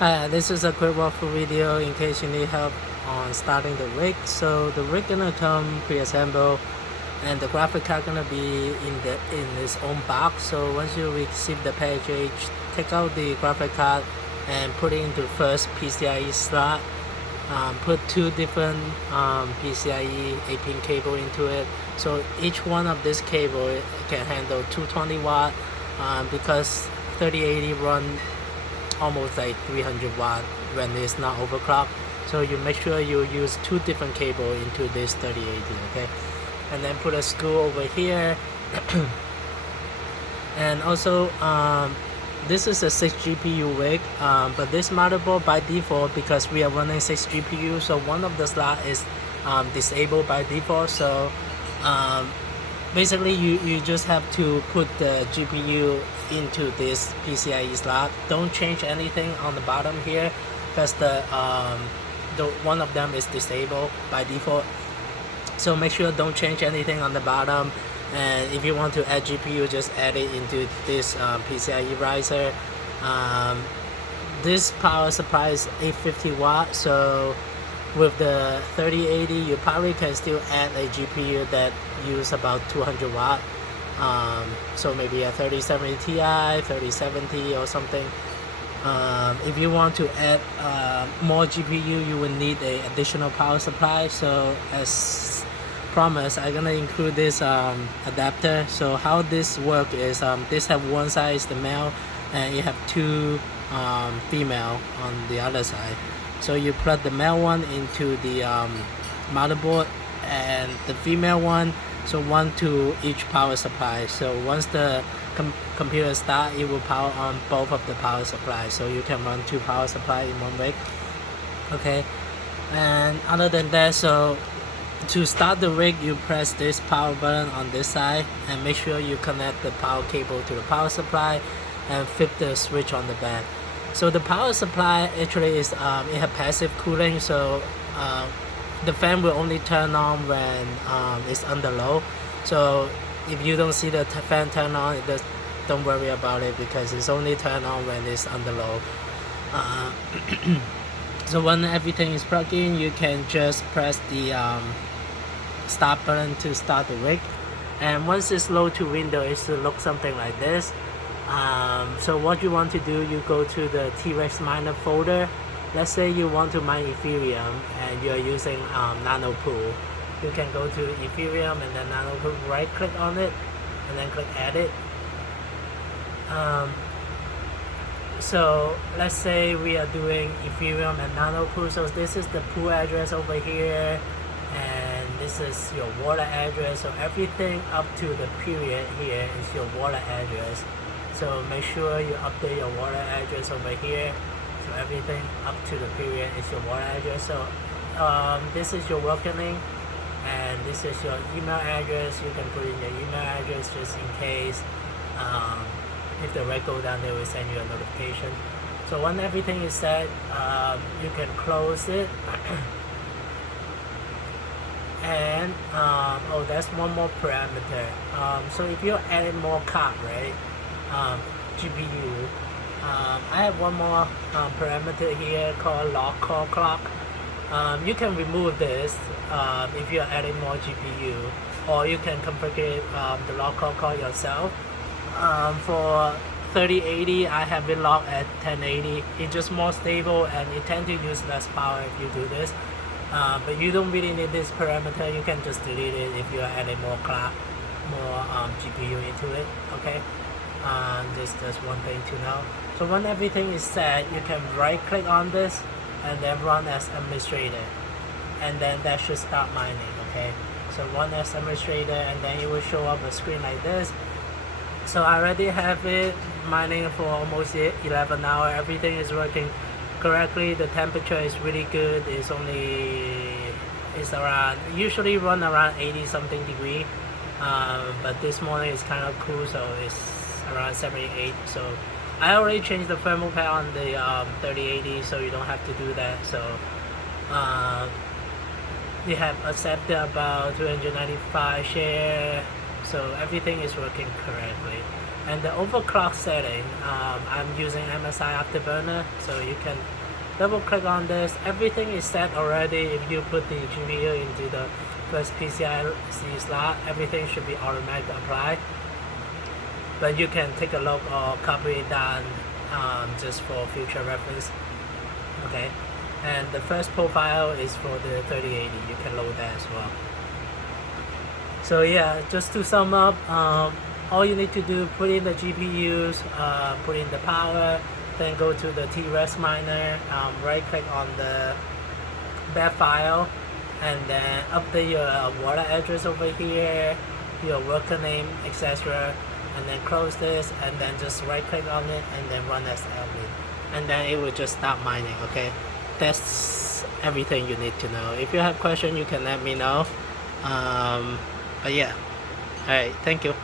This is a quick walkthrough video in case you need help on starting the rig. So the rig gonna come pre-assembled, and the graphic card gonna be in its own box. So once you receive the package, take out the graphic card and put it into first PCIe slot. Put two different PCIe 8-pin cable into it. So each one of this cable can handle 220 watt because 3080 run almost like 300 watt when it's not overclocked. So you make sure you use two different cable into this 3080, okay? And then put a screw over here. And also this is a 6 GPU rig, but this motherboard by default, because we are running 6 GPU, so one of the slot is disabled by default. So basically you just have to put the GPU into this PCIe slot. Don't change anything on the bottom here because the one of them is disabled by default. So make sure don't change anything on the bottom. And if you want to add GPU, just add it into this PCIe riser. This power supply is 850 watt, so with the 3080 you probably can still add a GPU that use about 200 watt. So maybe a 3070 Ti, 3070 or something. If you want to add more GPU, you will need an additional power supply. So as promised, I'm gonna include this adapter. So how this work is, this have one side is the male and you have two female on the other side. So you plug the male one into the motherboard and the female one, so one to each power supply. So once the computer start, it will power on both of the power supply, so you can run two power supply in one rig, okay? And other than that, so to start the rig, you press this power button on this side and make sure you connect the power cable to the power supply and flip the switch on the back. So the power supply actually is it have passive cooling, so the fan will only turn on when it's under load. So if you don't see the fan turn on, don't worry about it because it's only turn on when it's under load. So when everything is plugged in, you can just press the start button to start the rig. And once it's load to window, it should look something like this. So what you want to do, you go to the T-Rex miner folder. Let's say you want to mine Ethereum and you're using NanoPool. You can go to Ethereum and then NanoPool, right click on it and then click edit. So let's say we are doing Ethereum and NanoPool. So this is the pool address over here and this is your wallet address. So everything up to the period here is your wallet address. So make sure you update your wallet address over here. So everything up to the period is your wallet address. So this is your working link and this is your email address. You can put in your email address just in case if the rig go down, they will send you a notification. So when everything is set, you can close it. And oh, that's one more parameter. So if you're adding more card, right, GPU, I have one more parameter here called log call clock. You can remove this if you're adding more GPU, or you can configure the log call clock yourself. For 3080, I have it locked at 1080. It's just more stable and it tends to use less power if you do this. But you don't really need this parameter. You can just delete it if you're adding more clock, more GPU into it, okay? Just one thing to know. So when everything is set, you can right click on this and then run as administrator, and then that should start mining, okay? So run as administrator and then it will show up a screen like this. So I already have it mining for almost 11 hours. Everything is working correctly. The temperature is really good. It's around, usually run around 80 something degree, but this morning it's kind of cool, so it's around 78. So I already changed the thermal pad on the 3080, so you don't have to do that. So we have accepted about 295 share, so everything is working correctly. And the overclock setting, I'm using MSI Afterburner, so you can double click on this. Everything is set already. If you put the GPU into the first PCIe slot, everything should be automatically applied. But you can take a look or copy it down just for future reference. Okay, and the first profile is for the 3080. You can load that as well. So yeah, just to sum up, all you need to do, put in the GPUs, put in the power, then go to the TRES miner, right click on the bat file, and then update your wallet address over here, your worker name, etc. And then close this, and then just right click on it, and then run as admin. And then it will just start mining, okay? That's everything you need to know. If you have questions, you can let me know. But yeah, alright, thank you.